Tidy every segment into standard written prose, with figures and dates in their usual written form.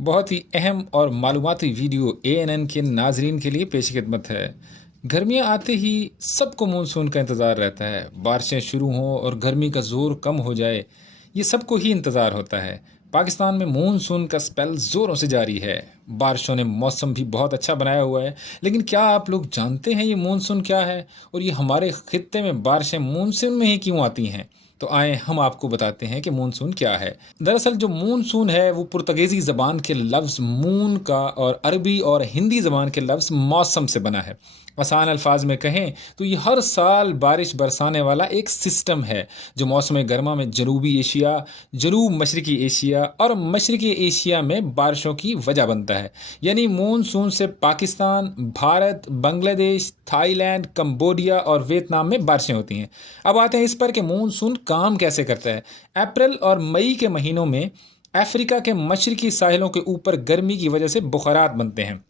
बहुत ही अहम और मालूमाती वीडियो एएनएन के नाजरीन के लिए पेश खिदमत है। गर्मियाँ आते ही सबको मानसून का इंतज़ार रहता है। बारिशें शुरू हों और गर्मी का ज़ोर कम हो जाए, ये सबको ही इंतज़ार होता है। पाकिस्तान में मानसून का स्पेल ज़ोरों से जारी है। बारिशों ने मौसम भी बहुत अच्छा बनाया हुआ है। लेकिन क्या आप लोग जानते हैं ये मानसून क्या है और ये हमारे खित्ते में बारिशें मानसून में ही क्यों आती हैं? तो आए हम आपको बताते हैं कि मानसून क्या है। दरअसल जो मानसून है वो पुर्तगीज़ी ज़बान के लफ्ज़ मून का और अरबी और हिंदी ज़बान के लफ्ज़ मौसम से बना है। आसान अल्फाज में कहें तो ये हर साल बारिश बरसाने वाला एक सिस्टम है जो मौसम गर्मा में जनूबी एशिया, जनूब मशरकी एशिया और मशरकी एशिया में बारिशों की वजह बनता है। यानी मानसून से पाकिस्तान, भारत, बांग्लादेश, थाईलैंड, कंबोडिया और वियतनाम में बारिशें होती हैं। अब आते हैं इस पर कि मानसून काम कैसे करता है। अप्रैल और मई के महीनों में अफ्रीका के मशरकी साहिलों के ऊपर गर्मी की वजह से बुखारात बनते हैं।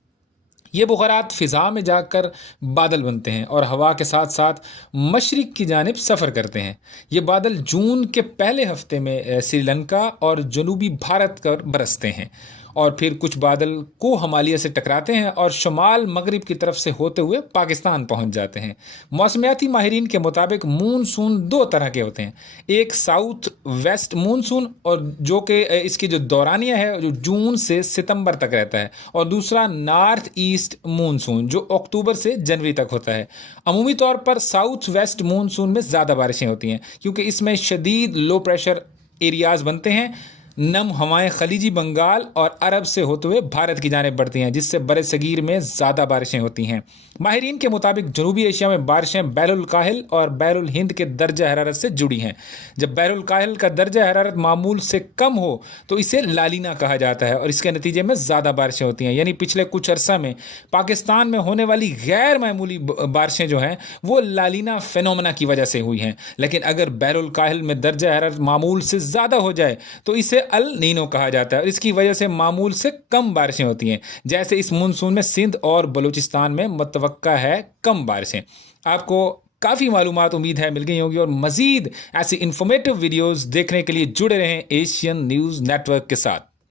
ये बुखारात फ़िज़ा में जाकर बादल बनते हैं और हवा के साथ साथ मशरिक़ की जानिब सफ़र करते हैं। ये बादल जून के पहले हफ्ते में श्रीलंका और जनूबी भारत पर बरसते हैं और फिर कुछ बादल को हिमालय से टकराते हैं और शुमाल मगरिब की तरफ से होते हुए पाकिस्तान पहुंच जाते हैं। मौसमियाती माहिरीन के मुताबिक मानसून दो तरह के होते हैं। एक साउथ वेस्ट मानसून और जो कि इसकी जो दौरानिया है जो जून से सितंबर तक रहता है, और दूसरा नॉर्थ ईस्ट मानसून जो अक्टूबर से जनवरी तक होता है। अमूमी तौर पर साउथ वेस्ट मानसून में ज़्यादा बारिशें होती हैं क्योंकि इसमें शदीद लो प्रेशर एरियाज़ बनते हैं। नम हवाएं खलीजी बंगाल और अरब से होते हुए भारत की जानिब बढ़ती हैं जिससे बड़े सगीर में ज़्यादा बारिशें होती हैं। माहिरीन के मुताबिक जनूबी एशिया में बारिशें बैरुल काहिल और बैरुल हिंद के दर्जा हरारत से जुड़ी हैं। जब बैरुल काहिल का दर्जा हरारत मामूल से कम हो तो इसे लालीना कहा जाता है और इसके नतीजे में ज़्यादा बारिशें होती हैं। यानी पिछले कुछ अरसा में पाकिस्तान में होने वाली गैर मामूली बारिशें जो हैं वो लालीना फिनोमेना की वजह से हुई हैं। लेकिन अगर बैरुल काहिल में दर्जा हरारत मामूल से ज़्यादा हो जाए तो इसे अल नीनो कहा जाता है और इसकी वजह से मामूल से कम बारिशें होती हैं। जैसे इस मानसून में सिंध और बलूचिस्तान में मुतवक्का है कम बारिशें। आपको काफ़ी मालूमात उम्मीद है मिल गई होगी और मज़ीद ऐसी इंफॉर्मेटिव वीडियोस देखने के लिए जुड़े रहें एशियन न्यूज़ नेटवर्क के साथ।